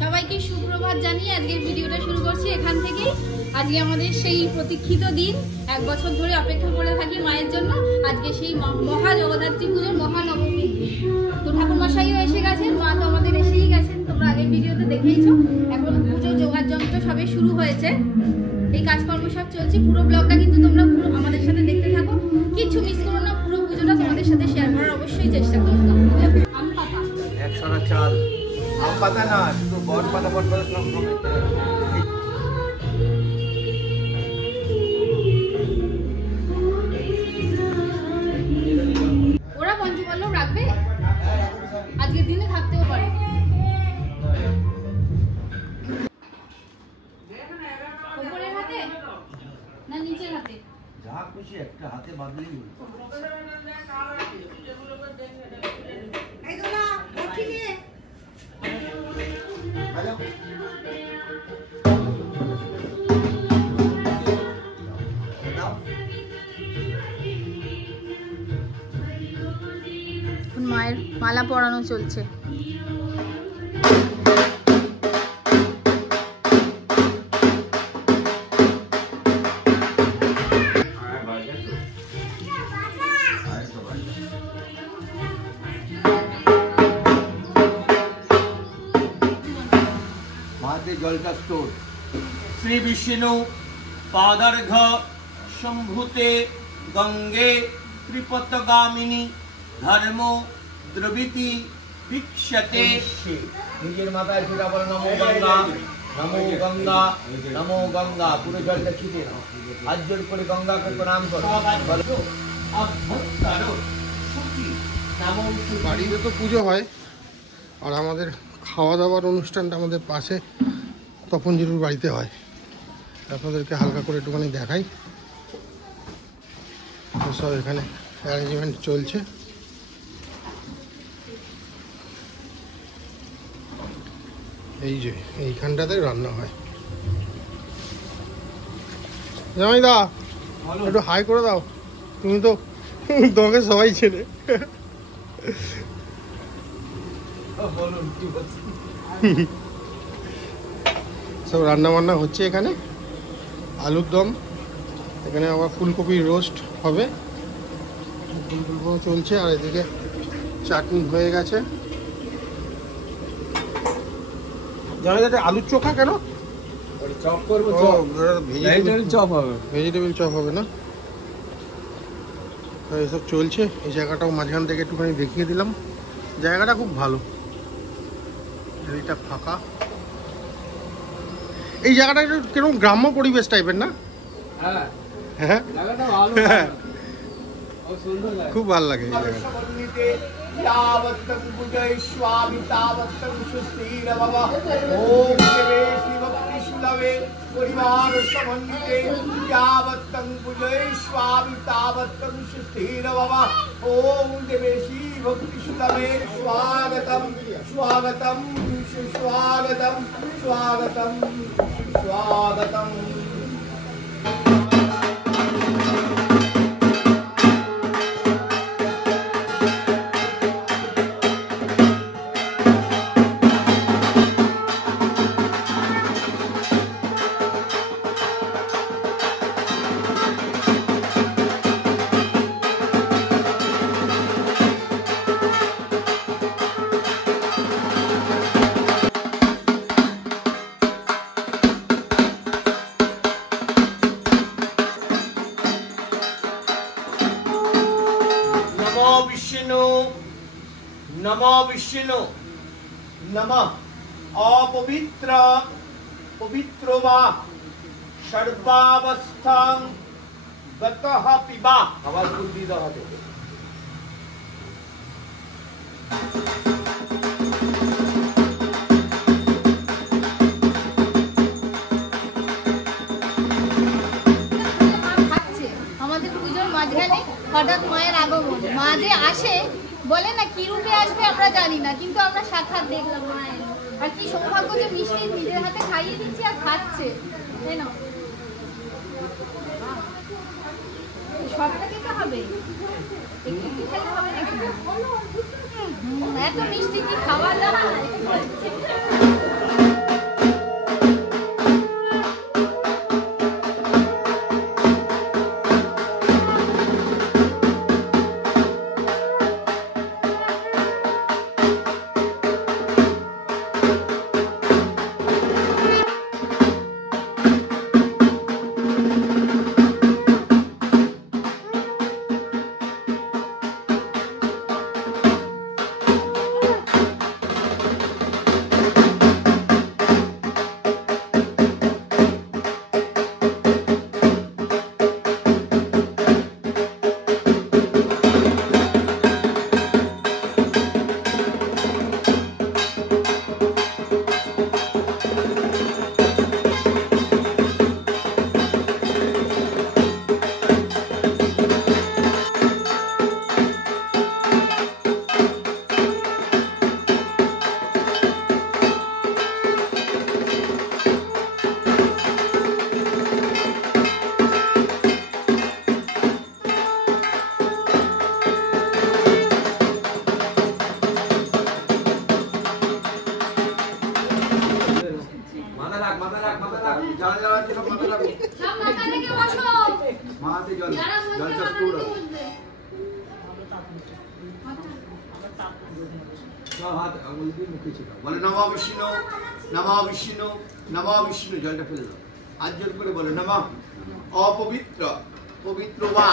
সবাইকে সুপ্রভাত জানিয়ে আজকের ভিডিওটা শুরু করছি এখান থেকেই। আজকে আমাদের সেই প্রতীক্ষিত দিন, 1 বছর ধরে অপেক্ষা করে থাকি মায়ের জন্য। আজকে সেই মহা জগদ্ধাত্রী পুজোর মহানবমী। তো ঠাকুরমশাইও এসে গেছেন, মা তো আমাদের এসেই গেছেন, তোমরা আগের ভিডিওতে দেখেইছো। এখন পুজোর জোগাড় যন্ত্র সবে শুরু হয়েছে, এই কাজকর্ম সব চলছে। পুরো ব্লগটা কিন্তু তোমরা পুরো আমাদের সাথে দেখতে থাকো, কিচ্ছু মিস করো না। পুরো পুজোটা তোমাদের সাথে শেয়ার করার অবশ্যই চেষ্টা করবো। আম পাতা 100 চাল, আম পাতা না, শুধু বট পাতা সব সমেত। ওরা পঞ্চপল্লব রাখবে, আজকের দিনে থাকতেও পারে। উপরের হাতে না নিচের হাতে, যা খুশি একটা হাতে বাঁধলেই হলো। মায়ের মালা পরানো চলছে। জলটা স্তোর শ্রী বিষ্ণু পাদার্ঘ শম্ভুতে গঙ্গে ত্রিপতগামিনী ধর্ম দ্রবিতি বিক্ষতে। নিজের মাথায় সেটা বলে নমো গঙ্গা, নমো গঙ্গা, নমো গঙ্গা। পুরো জলটা ছিটে নাও, হাত জোর করে গঙ্গাকে প্রণাম করো। বাড়িতে তো পুজো হয়, আর আমাদের খাওয়া দাওয়ার অনুষ্ঠানটা আমাদের পাশে তপনজিরুর বাড়িতে হয়। আপনাদেরকে হালকা করে একটুখানি দেখাই। সব এখানে অ্যারেঞ্জমেন্ট চলছে। এই যে এইখানটাতে রান্না হয়। জামাই দা একটু হাই করে দাও, তুমি তো তোমাকে সবাই চেনে। সব রান্না বান্না হচ্ছে এখানে। আলুর দম, এখানে আবার ফুলকপির রোস্ট হবে, ফুলকপি চলছে। আর এদিকে চাটনি হয়ে গেছে। জানা যাচ্ছে আলুর চোখা কেন চপ করবো, ভেজিটেবিল চপ হবে না। এসব চলছে। এই জায়গাটাও মাঝখান থেকে একটুখানি দেখিয়ে দিলাম। জায়গাটা খুব ভালো, এইটা ফাঁকা। এই জায়গাটা একটু কিরকম গ্রাম্য পরিবেশ টাইপের না? হ্যাঁ, খুব ভালো লাগে এই জায়গাটা। পরিবার সমন্বিতে যাবত্তং পূজয়িষ্যামি তাবত্তং সুস্থির বাবা। ওম দেবেশী ভক্তি সুলভে স্বাগতম স্বাগতম সুস্বাগতম স্বাগতম সুস্বাগতম। नमो विष्णु नमः अपवित्र पवित्र वा सर्वावस्थां गतः पिबा। आवाज बुद्धि दाও হাতে। আমাদের পুজোর মাঝখানে হঠাৎ মায়ের আগমন। মা যে আসে বলে না কি রূপে আসবে আমরা জানি না, কিন্তু আমরা সাক্ষাৎ দেখলাম মায়ের। আর কি সৌভাগ্য যে মিষ্টি নিজের হাতে খাইয়ে দিচ্ছি আর খাচ্ছে, তাই না? সবটা খেতে হবে, একটু একটু খেলে হবে নাকি? এত মিষ্টি কি খাওয়া যায়? যারা যারা আছে সব মাথা রাখো। সব মাথা রেখে বসো। মাথাতে জল যারা বসবে জল মাথা পুরো রেখে বসবে। সব হাত আঙুল দিয়ে মুখে ছিটাও। বলে নমো বিষ্ণু নমো বিষ্ণু নমো বিষ্ণু, জলটা ফেলে দাও। আর জোর করে বলো নমঃ অপবিত্র পবিত্র বা।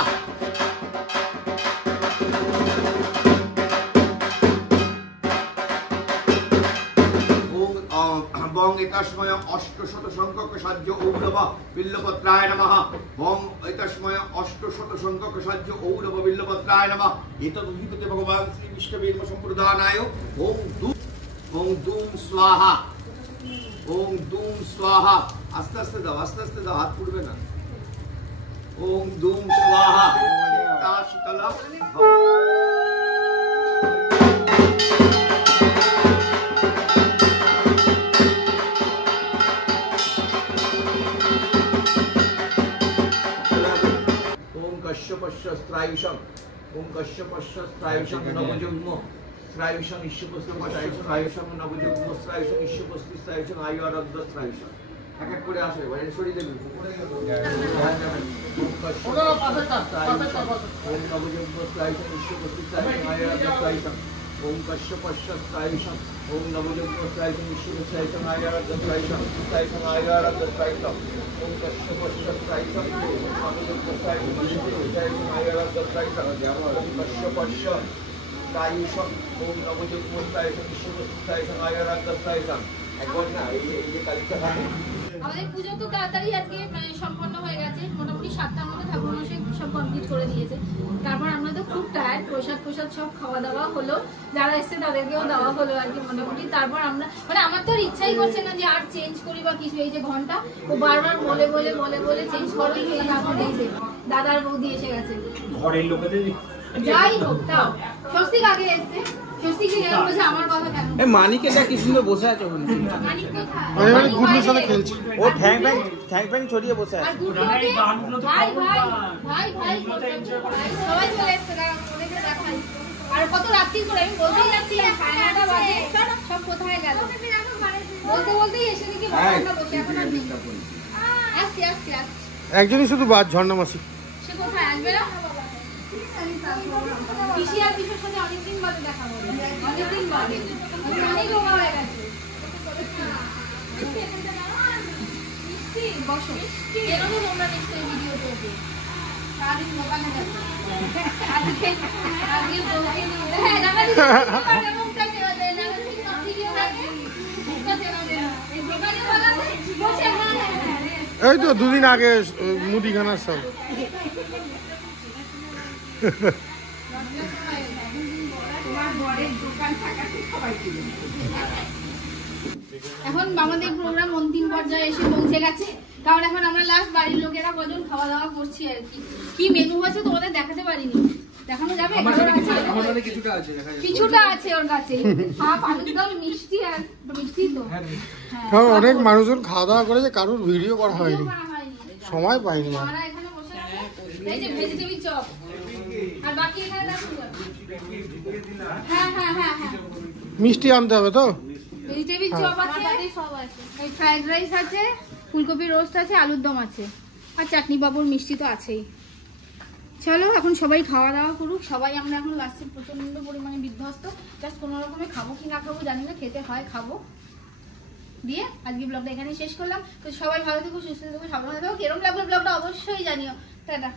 বং এতস্ময় অষ্টশত সংখ্যক সাহায্য ঔরব বিল্লপত্রায় নমঃ। বং এতস্ময় অষ্টশত সংখ্যক সাহায্য ঔরব বিল্লপত্রায় নমঃ। এতদুহিতে ভগবান শ্রী বিষ্ণুবের সম্প্রদানায় ওং দুম স্বাহা ওং দুম স্বাহা। আস্তে আস্তে দাও, আস্তে আস্তে দাও, হাত পুড়বে না। ওং দুম স্বাহা চিত্তা শীতলা ভব। কশ্যপস্য স্ত্রায়ুষম ওম কশ্যপস্য স্ত্রায়ুষম নবযুগ্ম স্ত্রায়ুষম ঈশ্বপস্য স্ত্রায়ুষম নবযুগ্ম স্ত্রায়ুষম ঈশ্বপস্য স্ত্রায়ুষম আয়ু আরব্ধ স্ত্রায়ুষম। এক এক করে আসে বাইরে সরিয়ে দেবেন। ওম কশ্যপস্য স্ত্রায়ুষম ওম নবযুগ্ম স্ত্রায়ুষম ঈশ্বপস্য স্ত্রায়ুষম আয়ু আরব্ধ স্ত্রায়ুষম। ওম কশ্যপস্য স্ত্রায়ুষম ওম নবযুগ্ম স্ত্রায়ুষম ঈশ্বপস্য স্ত্রায়ুষম আয়ু আরব্ধ স্ত্রায়ুষম স্ত্রায়ুষম আয়ু আরব্ধ স্ত্রায়ুষম। ওম কশ্যপস্য স্ত্রায়ুষম ওম নবযুগ্ম স্ত্রায়ুষম ঈশ্বপস্য আয়ু আরব্ধ স্ত্রায়ুষম। ওম কশ্যপস্য স্ত্রায়ুষম ওম নবযুগ্ম স্ত্রায়ুষম ঈশ্বপস্য স্ত্রায়ুষম আয়ু আরব্ধ স্ত্রায়ুষম। একবার না এই যে কালিকা থাকে। আমাদের পুজো তো তাড়াতাড়ি আজকে সম্পন্ন হয়ে গেছে, মোটামুটি 7টার মধ্যে ঠাকুর মশাই সব কমপ্লিট করে দিয়েছে। তারপর আমরা তো খুব টায়ার্ড, প্রসাদ সব খাওয়া দাওয়া হলো, যারা এসছে তাদেরকেও দেওয়া হলো আর কি মোটামুটি। তারপর আমরা আমার তো আর ইচ্ছাই করছে না যে আর চেঞ্জ করি বা কিছু। এই যে ঘন্টা ও বারবার বলে চেঞ্জ করবেই, তারপর এই যে দাদার বৌদি এসে গেছে ঘরের লোকেদের। যাই হোক তাও স্বস্তিক আগে এসছে। স্বস্তিক বলছে আমার কথা কেন? মানিকে যা কি সুন্দর বসে আছে ওখানে। মানিক কোথায়? মানে গুড্ডুর সাথে খেলছে। ও ঠ্যাং ব্যাং ছড়িয়ে বসে আর আছে। গুড্ডুকে ভাই সবাই চলে এসছে, ওদেরকে দেখাই। আর কত রাত্রি করে আমি বলতেই যাচ্ছিলাম 9:30 বাজে সব কোথায় গেল বলতেই এসে দেখি বারান্দা বসে। এখন আর নেই। আসছি একজনই শুধু বাদ, ঝর্ণা মাসি। সে কোথায় আসবে না? পিসি আর পিসির সাথে অনেকদিন বাদে দেখা হলো, অনেকদিন বাদে। অনেক রোগা হয়ে গেছে। বসো এরকম তোমরা নিশ্চয়ই ভিডিও করবে। সারাদিন দোকানে যাবে আজকে বউকে নিয়ে। হ্যাঁ জানা দিদি মুখটা চেনা যায় না, সব ভিডিও থাকে মুখটা চেনা যায় না। এই দোকানে বলাতে বসে এই তো দুদিন আগে মুদিখানার সব। এখন আমাদের প্রোগ্রাম অন্তিম পর্যায়ে এসে পৌঁছে গেছে, কারণ এখন আমরা লাস্ট বাড়ির লোকেরা কজন খাওয়া দাওয়া করছি আর কি। কি মেনু আছে তোমাদের দেখাতে পারিনি, দেখানো যাবে? কিছুটা আছে ওর কাছে, হাফ আলুর দম, মিষ্টি আর মিষ্টি তো। কারণ অনেক মানুষজন খাওয়া দাওয়া করেছে, কারোর ভিডিও করা হয়নি, সময় পাইনি। আমরা এখানে বসে আছে, এই যে ভেজিটেবল চপ আর বাকি এখানে দেখো। হ্যাঁ মিষ্টি আনতে হবে তো। ভেজিটেবল চপ আছে, সব আছে, এই ফ্রাইড রাইস আছে, ফুলকপি রোস্ট আছে, আলুর দম আছে, আর চাটনি পাঁপড় মিষ্টি তো আছেই। চলো এখন সবাই খাওয়া দাওয়া করুক। সবাই আমরা এখন লাস্টে প্রচন্ড পরিমাণে বিধ্বস্ত, জাস্ট কোনো রকমে খাবো কি না খাবো জানি না, খেতে হয় খাবো। দিয়ে আজকে ব্লগটা এখানে শেষ করলাম। তো সবাই ভালো থেকো, সুস্থ থেকো, সাবধানে থেকো। কেরম লাগলো ব্লগটা অবশ্যই জানিও। টাটা।